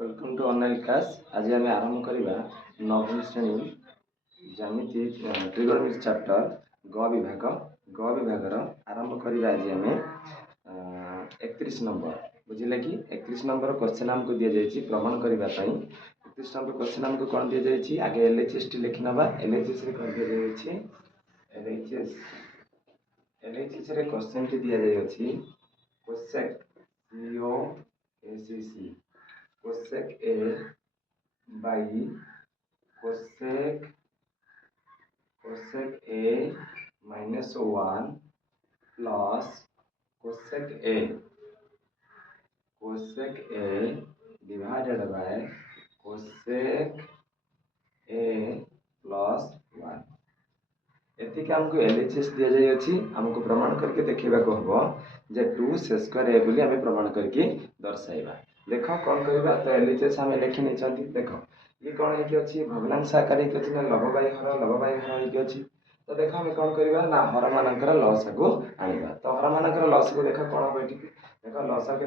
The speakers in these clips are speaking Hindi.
Welcome to online class. आज आम आरंभ करवा नवम श्रेणी ज्यामिति त्रिगोणमिति चैप्टर ग विभाग आरंभ करवा। आज आम 31 नंबर बुझे कि 31 नंबर क्वेश्चन आमको दि जाइए प्रमाण करने। 31 नंबर क्वेश्चन आमको कौन दि जाइए आगे LHS टी लिखि ना। LHS कौन दि जाइए LHS क्वेश्चन टी दि जाइए cosec COSEC cosec A by cosec A minus 1 plus cosec A divided by cosec A plus 1। एतिक आमको LHS दि जाइए आमको प्रमाण करके देखा हम जे 2 स्क्वायर ए बोली आम प्रमाण करके दर्शाइबा। देख कौन करवा तो LHS आम लिखी नहीं। देख ये कौन है भग्नांश आकार ना लवबाई हर होती। तो देख आम कौन करवा ना हर मानकर लसा को आनिबा। तो हर मानकर लस को देख कौन हम ये देख लसा के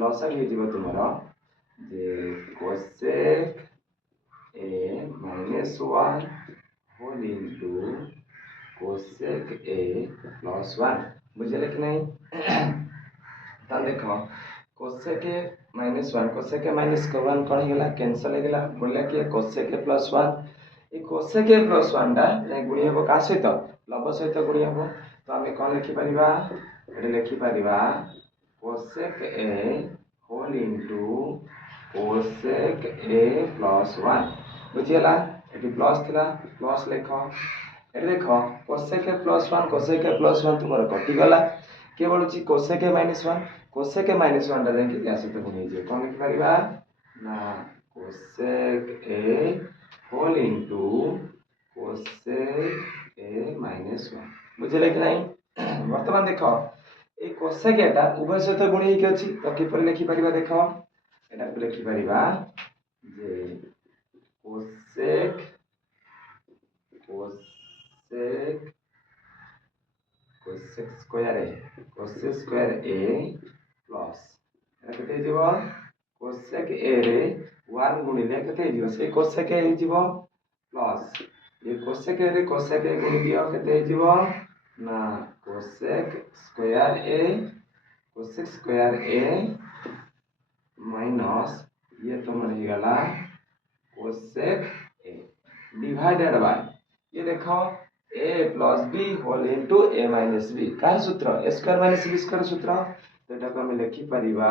लसा हो तुम जे cosec A minus 1 whole into cosec A plus 1 बुझे कि नहीं। तो देख cosec A minus 1 cosec A minus 1 कौन होगा कैंसल होगा बोलिया कि कोसेक A plus 1 ये कोसेक A plus 1 टा गुणी हम क्या सहित लव सहित गुणी हम। तो आम कौन लिखिपर ये लिखिपर cosec A whole into cosec A plus 1 बुझीगला। ये प्लस थिला प्लस लिख ये देख cosec A plus 1 cosec A plus 1 तुम कटिगला के बढ़ुची cosec A minus 1 cosec A minus 1 टा जाकि या सहित गुणी हो कौन लिखिपर ना cosec A whole into cosec A minus 1 बुझे कि नहीं। वर्तमान देख ये कोसेक एटा उभय सहित गुणी होगी अच्छी तो किपर लिखिपर देख एटा लिखिपर जे कोसेक स्क्वायर A प्लस केते जीवो कोसेक A रे 1 गुणिले केते जीवो से कोसेक A जीवो प्लस ये कोसेक A रे कोसेक A गुणि दियो केते जीवो ना कोसेक स्क्वायर A माइनस ये तो मन हो गला कोसेक A डिवाइडेड बाय ये देखो A plus B whole into A minus B का सूत्र A square minus B square सूत्र। तो एटा को हम लिखि परिबा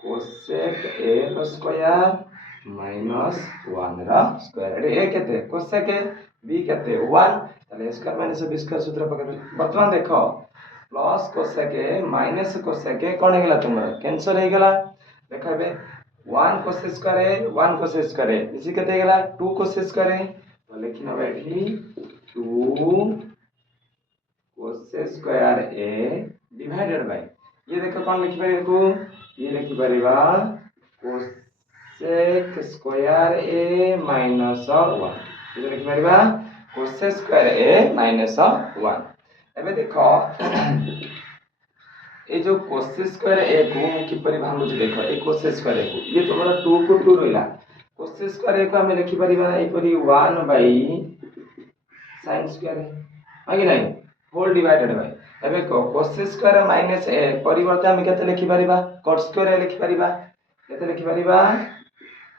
कोसेक A रो स्क्वायर माइनस 1 रो स्क्वायर। ए केते कोसेक A B केते 1 ताले A square minus B square सूत्र पकड़। वर्तमान देखो plus cosec A minus cosec A कोन हेगला तुमरा कैंसिल हे गेला। देखो बे 1 cosec square A 1 cosec square A इसी केते हेगला 2 कोसेक स्क्वायर A। तो लिखि न बैठी 2 cosec square A divided by ये देखो कौन लिखि परिबा को ये लिखि परिबा कोसेक स्क्वायर A माइनस 1 ये लिखि परिबा कोसेक स्क्वायर A माइनस 1। एबे देखो ये जो कोसेक स्क्वायर A को किपरि भांगुची देखो ए कोसेक स्क्वायर A को ये तुम्हारा 2 को 2 रहिला कोसेक स्क्वायर A को हम लिखि परिबा ए परि 1 बाय sin स्क्वायर है कि नहीं होल डिवाइडेड बाय एबे को कोसेक स्क्वायर माइनस A परिवर्ते हम केते लिखि परिबा cot स्क्वायर A लिखि परिबा केते लिखि परिबा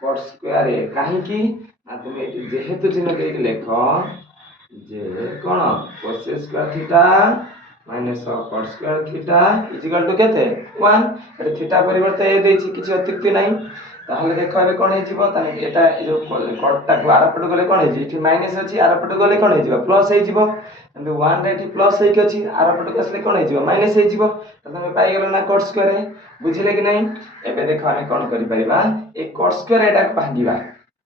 cot स्क्वायर A काहे कि ना तुम एटी जेहेतु चिन्ह के लेखो जे कोन cosec square theta minus cot square theta equal to केते 1 एटा थीटा परिवर्ते ए देछि किछि अतिरिक्त नाही। ताहले देखो एबे कोन हे जिवो ताने एटा ए जो cot टा आर पट गले कोन हे जि इठी माइनस अछि आर पट गले कोन हे जिवो प्लस हे जिवो किंतु 1 रे इठी प्लस हे के अछि आर पट कसले कोन हे जिवो माइनस हे जिवो। त तमे पाई गेलो ना cot स्क्वायर बुझिले कि नहीं। एबे देखो हम कोन करि परिबा ए cot स्क्वायर एटा को भांगीबा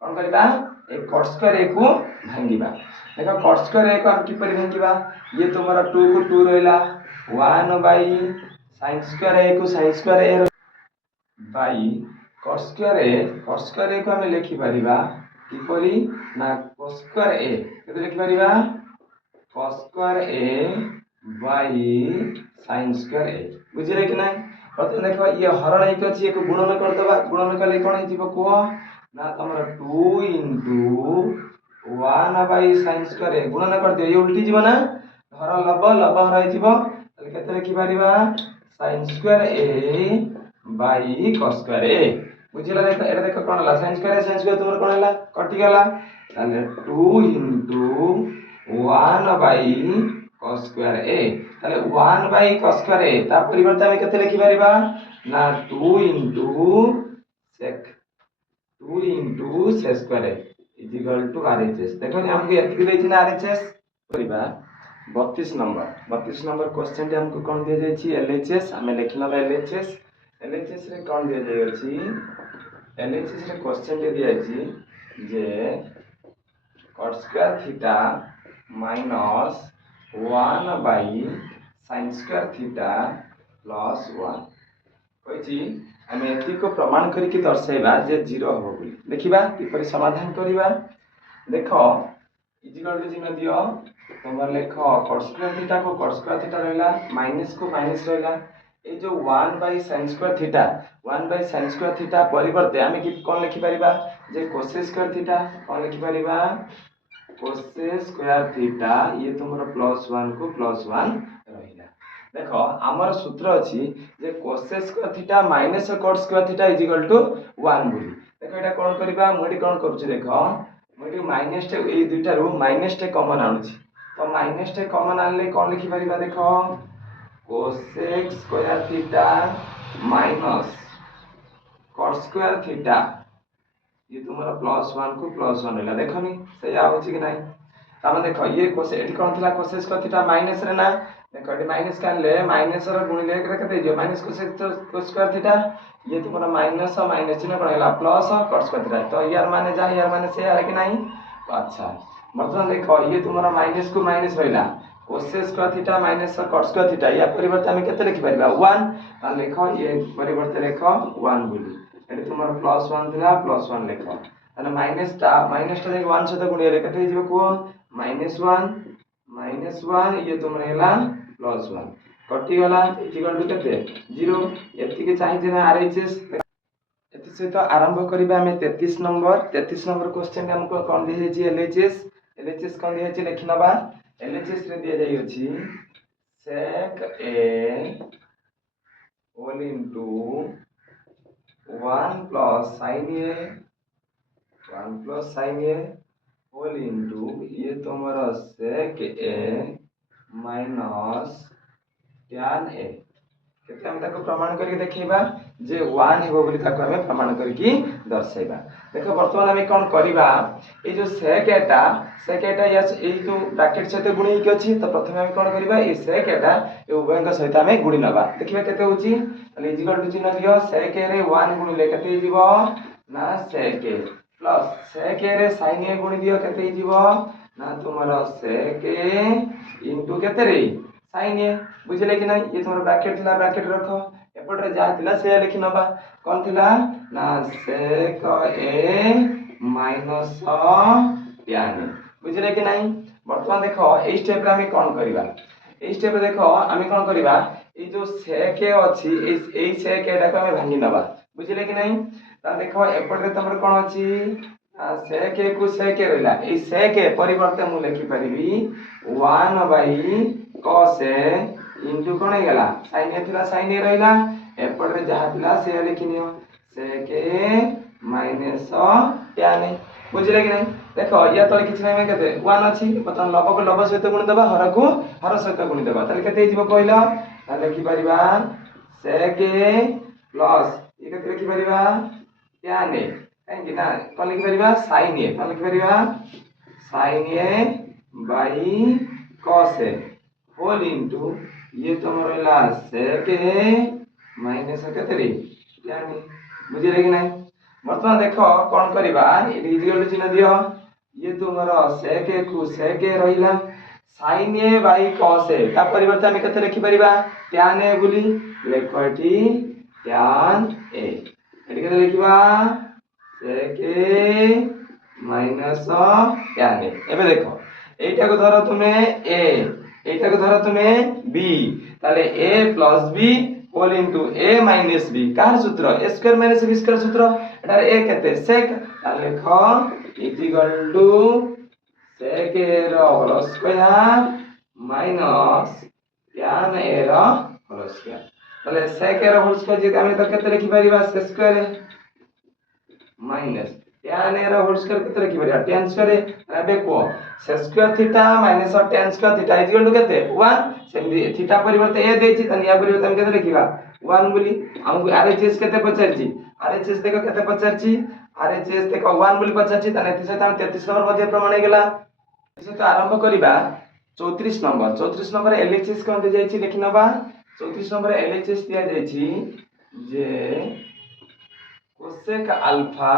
कोन करबा ए cot स्क्वायर ए को भांगीबा। देखो cot स्क्वायर ए को हम किपरि भांगीबा ये तुम्हारा 2 को 2 रहला 1 बाय sin स्क्वायर ए को sin square A by cos square A को हम लिखि परिबा किपरि ना cos स्क्वायर A केते लिखि परिबा cos square A by sin square A बुझिले कि नहीं। प्रथम देखो ये हरण एक अछि एक गुणन कर दबा गुणन कले कोन हे जीव को ना तमरा 2 * 1 / sin स्क्वायर गुणन कर दियो ये उल्टी जीव ना हर लब लब हर जीव तले केते लिखि परिबा sin square a / cos square a बुझिला देखो एटा देखो कोन हला sin स्क्वायर तुमर कोन हला कटि गला ताले 2 * 1 / cos स्क्वायर a ताले 1 / cos स्क्वायर a ता परिवर्तन में केते लिखि परिबा ना 2 * sec 2 * sec स्क्वायर = RHS देखो हमको एतकी देछि ना RHS परिबा 32 नंबर क्वेश्चन टे हमको कोन दिया जाय छी LHS हमें लिखना बा LHS रे कोन दिया जाय अछि LHS रे क्वेश्चन टे दिया अछि जे cos square theta minus 1 / sin square theta plus 1 कहिछि हमें एति को प्रमाण करिकि दर्शाइबा जे 0 हो बोली देखिबा किपरि समाधान करिबा देखो इजिकल टू चिन्ह दियो तमर लेखो cos स्क्वायर थीटा को cos स्क्वायर थीटा रहला माइनस को माइनस रहला ए जो 1 / sin square theta 1 / sin square theta परिवर्ते हमें कि कोन लिखि परिबा जे cos स्क्वायर थीटा कोन लिखि परिबा cos स्क्वायर थीटा ये तुमरो +1 को +1 रहिला देखो हमर सूत्र अछि जे cos square theta minus cos square theta = 1 बोली देखो एटा कोन करबा मोडी कोन करूछि देखो मोडी माइनस टे ए दुइटा रो माइनस टे कॉमन आनुछि तो माइनस टे कॉमन आनले कोन लिखि परिबा देखो cos square theta minus cos square theta ये तुम्हारा +1 को +1 हैला देखोनी सही आउछि कि नाही तामे देखो ये cos एटी कोन थिला cos स्क्वायर थीटा माइनस रे ना देखो एटी माइनस कानले माइनस रो गुणिले केते दियो माइनस cos स्क्वायर थीटा ये तुम्हारा माइनस और माइनस चिन्ह कोन हैला प्लस और cos स्क्वायर थीटा तो यार माने जा यार माने से है कि नाही अच्छा मतलब देखो ये तुम्हारा माइनस को माइनस रहला cos स्क्वायर थीटा माइनस और cos स्क्वायर थीटा या परिवर्तन में केते लिखि परिबा 1 ता लिखो ये परिवर्तन लिखो 1 बोली एटी तुम्हारा +1 थिला +1 लिखो ताने माइनस टा देखो 1 सहित गुणिले केते जीव को -1 ये तुमरे हैला +1 कटि गला इक्वल टू केते 0 एति के चाहि जे RHS एति सहित आरंभ करिबा हमें 33 नंबर क्वेश्चन हमको कोन दिया छी LHS कोन दिया छी लिखनबा LHS रे दिया जाई अछि sec a whole into 1 plus sin a whole into ये तुम्हारा sec a minus tan a केते हम ताको प्रमाण करके देखैबा जे 1 हेबो बोली ताको हमें प्रमाण करके दर्शाइबा देखो वर्तमान हमें कोन करिबा ए जो sec a यस ए जो ब्रैकेट सहित गुणी के अछि तो प्रथमे हम कोन करिबा ए sec a ए उभयक सहित हमें गुणी नबा देखिबा केते होची ताले इक्वल टू चिन्ह दियो sec a रे 1 गुणिले केते जीवो ना sec a plus sec a रे sin a गुणी दियो केते जीवो ना तुम्हारा sec a इनटू केते रे sin a बुझले कि नहीं ये तुम्हारा ब्रैकेट थिला ब्रैकेट रखो एपट रे जा थिला से लिखि नबा कोन थिला ना sec a माइनस tan बुझले कि नहीं वर्तमान देखो ए स्टेप रे हम कोन करबा ए स्टेप रे देखो हम कोन करबा ए जो sec a अछि ए sec a को हम भांगी नबा बुझले कि नहीं ता देखो एपट रे तमर कोन अछि sec a को sec a रहला ए sec a परिवर्तन मु लिखि परिबी 1 / cos a इनटू कोन हे गेला sin a थिला sin a रहला एपट रे जहा थिला से लिखिनियो sec a minus tan a बुझले कि नहीं देखो या तले किछ नै केते 1 अछि मतलब लब को लब सहित गुण देबा हर को हर सहित गुण देबा तले केते हिजबो कहलो ता लिखि परिबा sec a प्लस ये केते लिखि परिबा tan a काहे कि ना कोन लिखि परिबा sin a कोन लिखि परिबा sin a / cos a whole into ये तुमर रहला sec a माइनस केते रे tan a बुझिले कि नहीं वर्तमान देखो कोन करबा इक्वल चिन्ह दियो ये तुमरो sec a को sec a रहिला sin a / cos a ता परिवर्तन में केते लिखि परिबा tan a बोली लेखोटी tan a एटी केते लिखिबा sec a minus tan a एबे देखो एटा को धरो तुमे a एटा को धरो तुमे b ताले a + b whole into a minus b कार सूत्र a square minus b square सूत्र एटार ए केते sec लिखो is equal to sec a रो whole square minus tan a रो होल स्क्वायर তাহলে sec a रो होल स्क्वायर जे আমি তো কেতে লিখি পারিবা sec square minus tan a रो होल स्क्वायर केते लिखि पारिबा tan स्क्वायर एबे को sec square theta minus tan square theta is equal to केते 1 सेमि थीटा परिवर्ते a देछि तन या परिवर्ते हम केते लिखिबा 1 बोली हमको आरएचएस केते पचारछि आरएचएस देखो केते पचारछि आरएचएस देखो 1 बोली पचारछि तने एति सहित हम 33 नंबर मध्ये प्रमाण हे गेला एति तो आरंभ करिबा 34 नंबर एलएचएस कोन दे जाइछि देखि नबा 34 नंबर एलएचएस दिया जाइछि जे cosec alpha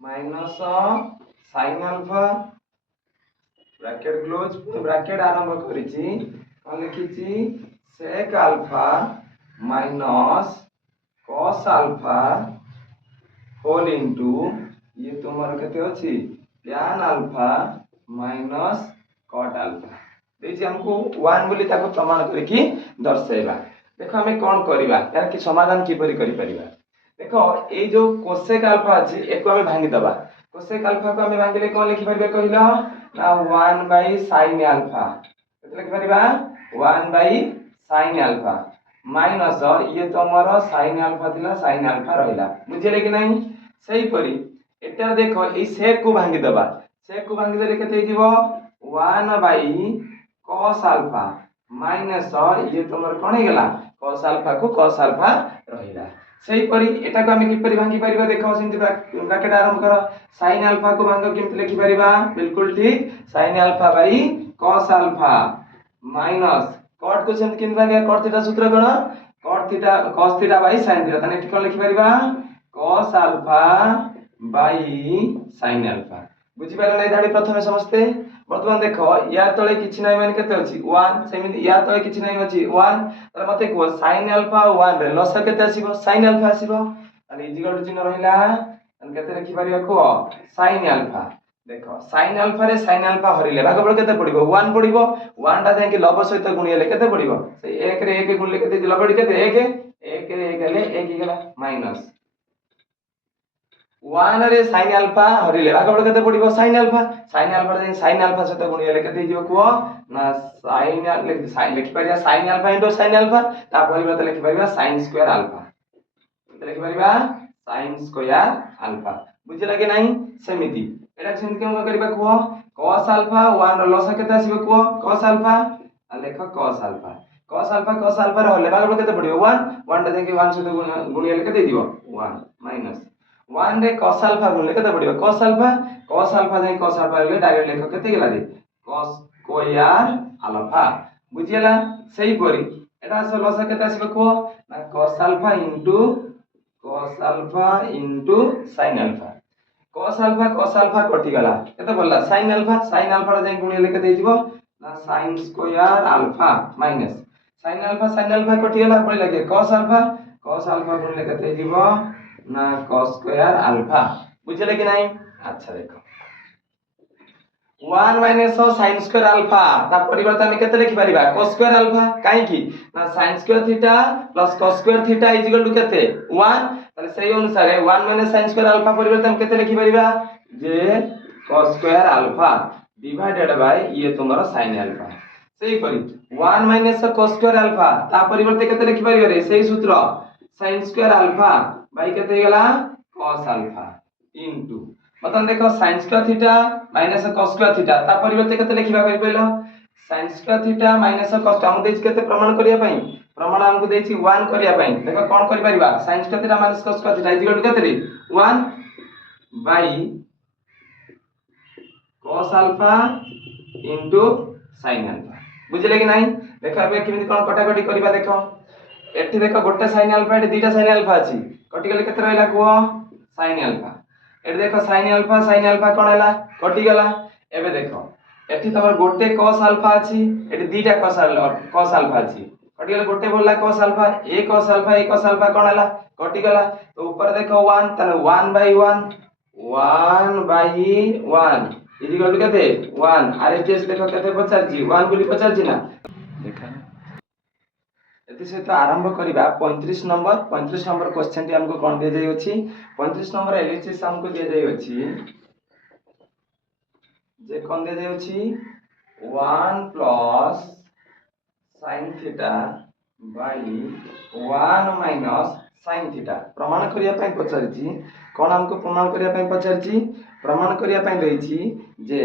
minus sin alpha bracket close bracket आरंभ करिछि कोन लिखिछि sec alpha minus cos alpha whole into ये तुम्हार केते अछि tan alpha minus cot alpha देछि हमको 1 बोली ताको प्रमाण करिकि दर्शाइबा देखो हमें कोन करिबा यार कि समाधान कि परि करि परिबा देखो ए जो cosec alpha अछि एको हमें भांगी दबा cosec alpha को हमें भांगिले कोन लिखि परबे कहिलो ना 1 by sin alpha केते लिखि परबा 1 by sin alpha माइनस ये तो हमर sin alpha थिला sin alpha रहिला बुझिले कि नहीं सही परी एटा देखो ए sec को भांगी दबा sec को भांगी देले केते हिजिवो 1 by cos alpha माइनस ये तमर कोन हे गेला cos alpha को cos alpha रहिला सही परी एटा को हमें किपरि भांगी परिबा देखो सिंति ब्रैकेट आरंभ करो sin alpha को भांगो केमति लिखि परिबा बिल्कुल ठीक sin alpha by cos alpha minus cot को सेमति किन भांगे cot थीटा सूत्र कोन cot theta cos theta by sin theta तने ठीक लिखि परिबा cos alpha by sin alpha बुझि पाले नै धाडी प्रथमे समस्ते वर्तमान देखो या तळे किछि नै माने केते अछि 1 सेमिति या तळे किछि नै अछि 1 तर मते को sin alpha 1 रे लस केते आसीबो sin alpha आसीबो अनि इजिकल टू चिन्ह रहिला अनि केते लिखि परिबा को sin alpha देखो sin alpha रे sin alpha हरिले भागफल केते पडिबो 1 पडिबो 1 टा जाय कि लब सहित गुणिले केते पडिबो से 1 रे 1 गुणले केते लब केते 1 1 रे 1 ले 1 गेला माइनस 1 रे sin alpha हरिले भागफल केते पडिबो sin alpha रे sin alpha सहित गुणिले केते हिजिबो को ना sin लिखि परिया sin alpha into sin alpha ता परिवर्तन लिखि परिया sin square alpha केते लिखि परिया sin square alpha बुझिला कि नहीं सेमिति एटा सेमिति हम करबा को cos alpha 1 रो लस केते आसीबो को cos alpha आ लेखो cos alpha रे हले भागफल केते पडिबो 1 1 टा जाके 1 सहित गुणिले केते दिबो 1 माइनस 1 रे cos alpha गुणले केते पडिबो cos alpha जाय cos alpha ले डायरेक्ट लेखो केते गेला रे cos square alpha बुझिला सही परी एटा से लस केते आसीबो को ना cos alpha into sin alpha cos alpha कटि गला केते बोलला sin alpha रे जाय गुणले केते हिजिबो ना sin square alpha minus sin alpha कटि गला पड़ी लागे cos alpha गुणले केते हिजिबो ना cos square alpha बुझले कि नहीं अच्छा देखो 1 minus sin square alpha ता परिवर्तन हम केते लिखि परिबा cos square alpha काहे की ना sin square theta plus cos square theta is equal to केते 1 ताले सही अनुसार 1 minus sin square alpha परिवर्तन हम केते लिखि परिबा जे cos square alpha divided by ये तुम्हारा sin alpha सही परी 1 minus cos square alpha ता परिवर्तन केते लिखि परिबा रे सही सूत्र sin square alpha by केते गेला cos alpha into मतलब देखो sin square theta minus cos square theta ता परिवर्तन केते लिखिबा कहि पहिलो sin square theta minus cos हम देछि केते प्रमाण करिया पई प्रमाण हमको देछि 1 करिया पई देखो कोन करि परिबा sin square theta minus cos square theta equal to केते रे 1 by cos alpha into sin alpha बुझले कि नहीं देखो अब केमिति कोन कटाकटी करिबा देखो एठी देखो गोटे sin alpha एठी दुईटा sin alpha अछि कटि गेले केते रहला को sin alpha एठी देखो sin alpha कोन हैला कटि गेला एबे देखो एठी तमर गोटे cos alpha अछि एठी दुईटा cos alpha अछि कटि गेले गोटे बोलला cos alpha a cos alpha कोन हैला कटि गेला तो ऊपर देखो 1 तने 1 by 1 इज इक्वल टू केते 1 आरएचएस देखो केते पचारजी 1 बोली पचारजी ना देखा सहित आरंभ करवा 35 नंबर क्वेश्चन टी हमको कौन दि जाई अछि 35 नंबर एलएचएस हमको दि जाई अछि जे कौन दि जाई अछि 1 plus sin theta by 1 minus sin theta प्रमाण करिया पई पचारछि कौन हमको प्रमाण करिया पई पचारछि प्रमाण करिया पई दैछि जे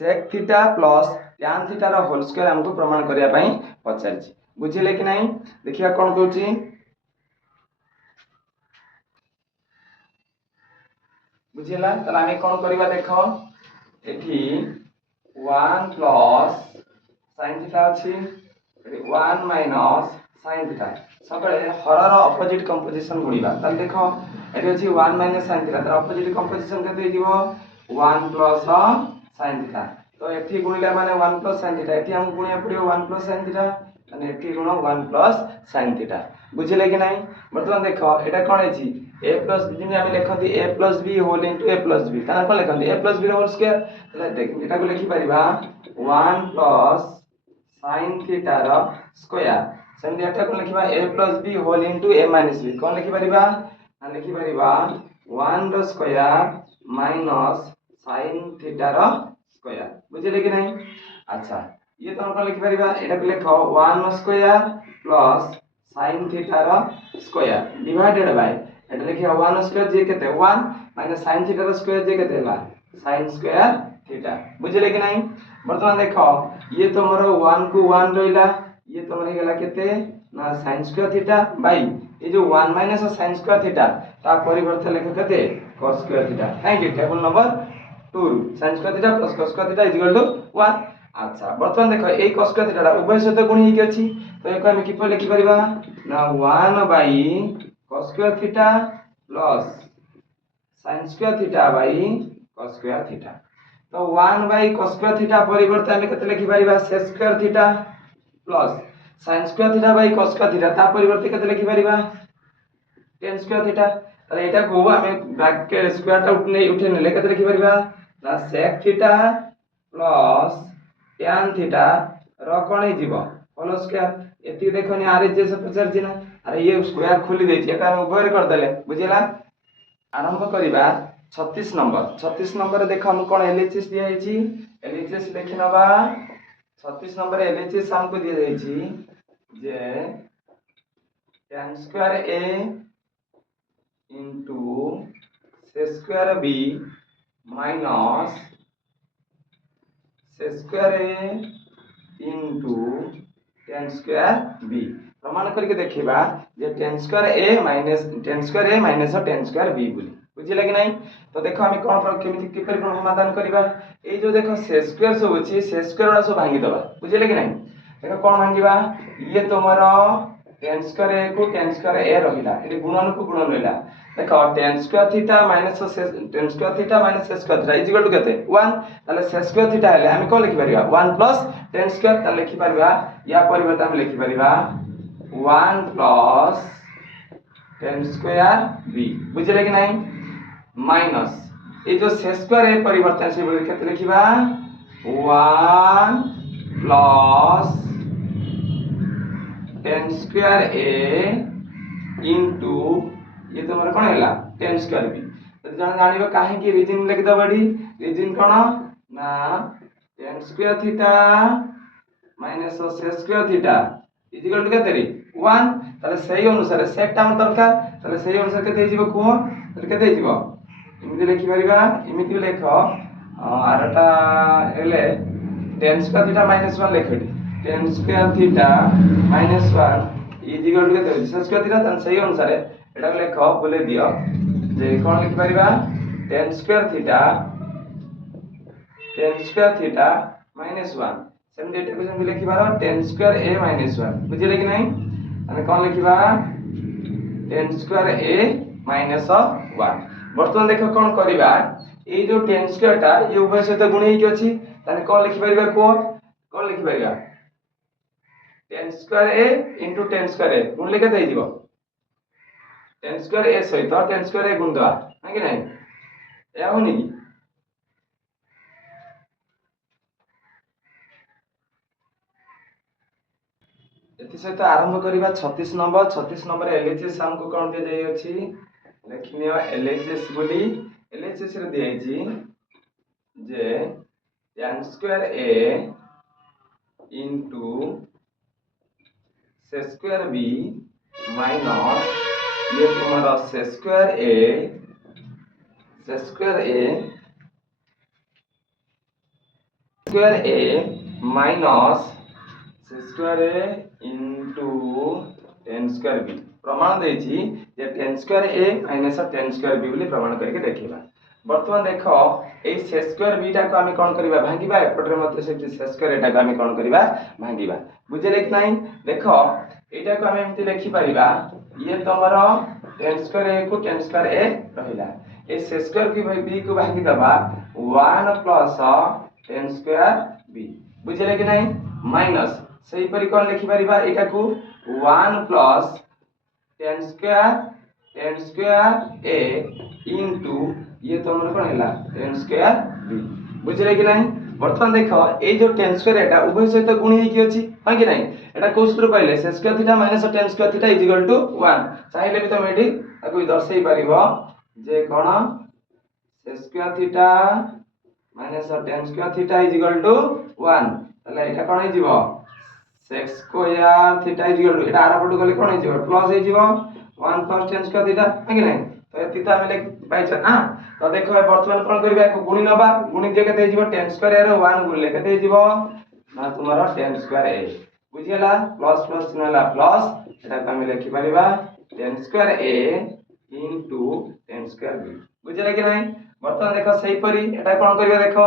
sec theta plus tan theta रो होल स्क्वायर हमको प्रमाण करिया पई पचारछि बुझिले कि नहीं देखिया कौन कहउछि बुझिला तला आमे कौन करबा देखो एठी 1 प्लस sin थीटा अछि 1 माइनस sin थीटा सबले हरर ऑपोजिट कंपोजिशन गुणिबा त देखो एठी अछि 1 माइनस sin थीटा तर ऑपोजिट कंपोजिशन केते दिबो 1 प्लस sin थीटा तो एठी गुणिला माने 1 प्लस sin थीटा एठी हम गुणिया पड़ियो 1 प्लस sin थीटा माने एठी गुण 1 प्लस sin थीटा बुझिले कि नहीं वर्तमान देखो एटा कोन अछि a प्लस जिने हम लेखंती a plus b whole into a plus b ताना कोन लेखंती a plus b whole square तले देख एटा को लिखि परिबा 1 प्लस sin थीटा रो स्क्वायर सेमि एटा को लिखिबा a plus b whole into a minus b कोन लिखि परिबा आ लिखि परिबा 1 रो स्क्वायर माइनस sin थीटा रो स्क्वायर बुझिले कि नहीं अच्छा ये तो कोन लिखि परिबा एटा को लेखो 1 स्क्वायर प्लस sin थीटा रो स्क्वायर डिवाइडेड बाय एटा लिखिया 1 स्क्वायर जे केते 1 माइनस sin थीटा रो स्क्वायर जे केते होला sin स्क्वायर थीटा बुझिले कि नहीं वर्तमान देखो ये तो मोर 1 को 1 रहिला ये तो मोर गेला केते ना sin स्क्वायर थीटा बाई ये जो 1 माइनस sin स्क्वायर थीटा ता परिवर्तन लेख केते cos square theta thank you table number 2 sin square theta plus cos square theta equal to 1 अच्छा वर्तमान देखो ए cos स्क्वायर थीटा उभय सहित गुण ही अछि तो एको हम किपर लिखि परिबा ना 1 by cos square theta plus sin square theta by cos square theta तो 1 बाई cos स्क्वायर थीटा परिवर्तन हम केते लिखि परिबा sec square theta plus sin square theta by cos square theta ता परिवर्तन केते लिखि परिबा tan स्क्वायर थीटा ताले एटा को हमें ब्रैकेट स्क्वायर टा उठे नेले केते लिखि परिबा ना sec theta plus tan theta रो कोन हे जीवो होल स्क्वायर एति देखोनी आर जे से पचार जिना अरे ये स्क्वायर खोली देछि एटा हम उभय कर देले बुझिला आरंभ करिबा 36 नंबर देखो हम कोन एलएचएस दिया हेछि एलएचएस लिखि नबा 36 नंबर एलएचएस हमको दिया जाइछि जे tan square a into sec square b minus sec square a into tan square b प्रमाण करके देखिबा जे tan square a minus tan square a minus tan square b बोली बुझिले कि नहीं तो देखो हम कोन केमिति किपर कोन समाधान करिबा ए जो देखो sec स्क्वायर सब अछि sec स्क्वायर वाला सब भांगी दबा बुझिले कि नहीं देखो कोन भांगीबा ये तोमरो tan स्क्वायर a को tan स्क्वायर a रहिला एटी गुणन को गुणन रहिला देखो tan square theta minus tan square theta minus sec square theta is equal to केते 1 ताले sec स्क्वायर थीटा हेले हम कोन लिखि परिबा 1 प्लस tan स्क्वायर ताले लिखि परिबा या परिवर्तन हम लिखि परिबा 1 प्लस tan स्क्वायर b बुझिले कि नहीं माइनस ये जो sec स्क्वायर है परिवर्तन से बोले केते लिखिबा 1 plus tan square a into ये तो मोर कोन हैला tan स्क्वायर b तो जण जानिबो काहे की रीजन लिख दबडी रीजन कोन ना tan square theta minus sec square theta is equal to केते रे 1 ताले सही अनुसार सेट टा दरकार ताले सही अनुसार केते हिजिबो को ताले केते हिजिबो इमिति लिखि परिबा इमिति लेखो आरटा एले tan स्क्वायर थीटा माइनस 1 लेखडी tan square theta minus 1 is equal to केते sec स्क्वायर थीटा तन सही अनुसार एटा लेखो बोले दियो जे कोन लिखि परिबा tan square theta minus 1 same data को सेम लिखि बारो tan स्क्वायर a माइनस 1 बुझिले कि नहीं ଆମେ कोन लिखिबा tan स्क्वायर a माइनस 1 वर्तमान देखो कोन करिबा ए जो tan स्क्वायर टा ये उभय सहित गुण हेकि अछि ताने कोन लिखि परिबा कोन लिखि परिबा tan square a into tan square a गुण लेके दे दिबो tan स्क्वायर a सहित tan स्क्वायर a गुण दवा है कि नहीं या होनी की सहित आरंभ करवा 36 नंबर एलएचएस हमको कौन दिया जाई अछि लिखनियो एलएचएस बोली एलएचएस रे दिया छी जे tan स्क्वायर a into से स्क्वायर b माइनस ये तुम्हारा से स्क्वायर a माइनस से square a into tan square b प्रमाण देछि जे tan square a minus tan square b बोली प्रमाण करके देखिबा बर्तमान देखो ए से स्क्वायर b टा को हम कोन करबा भांगीबा एपटरे मते से स्क्वायर एटा को हम कोन करबा भांगीबा बुझले कि नहीं देखो एटा को हम एमति लिखि परिबा ये तमरो tan स्क्वायर a को tan स्क्वायर a रहिला ए से स्क्वायर की b को भांगी दबा 1 प्लस tan स्क्वायर b बुझले कि नहीं माइनस सही परि कोन लिखि परिबा एटा को 1 plus tan square a into ये तो हमर कोन हैला tan स्क्वायर b बुझले कि नहीं वर्तमान देखो ए जो tan स्क्वायर एटा उभय सहित गुण हे कि अछि हां कि नहीं एटा को सूत्र पाइले sec square theta minus tan square theta is equal to 1 चाहिले भी तुम एठी ताको दर्शाई परिबो जे कोन sec square theta minus tan square theta is equal to 1 तले एटा कोन हे जिवो sec square theta is equal to एटा आरा पटु गले कोन हे जिवो प्लस हे जिवो 1 प्लस tan स्क्वायर थीटा हां कि नहीं तो एति त हम पाइछ ना तो देखो वर्तमान कोन करबा को गुणी नबा गुणी दे केते जिवो tan स्क्वायर रे 1 गुणले केते जिवो ना तुम्हारा tan स्क्वायर a बुझियला प्लस प्लस चिन्हला प्लस एटा हम लिखि परिबा tan square a tan square b बुझियला कि नहीं वर्तमान देखो सही परी एटा कोन करबा देखो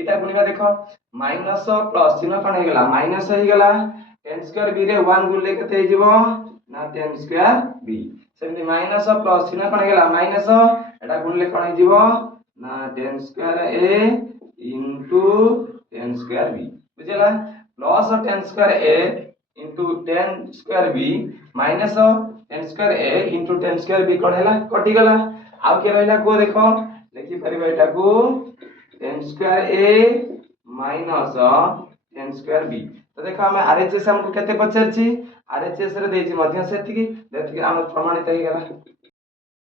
एटा गुणिबा देखो माइनस प्लस चिन्ह कोन हे गेला माइनस हे गेला tan स्क्वायर b रे 1 गुणले केते जिवो ना tan square b semi minus plus चिन्ह कोन हे गेला माइनस एटा गुणले कोन हे जिवो ना tan square a tan square b बुझियला plus tan square a tan square b minus tan square a tan square b कोन हैला कटि गेला आउ के रहला को देखो लिखि परिबा एटा को tan square a minus tan square b तो देखो हम आरएचएस हमको केते पचरछि आरएचएस रे देछि मध्य सेति कि हम प्रमाणित हे गेला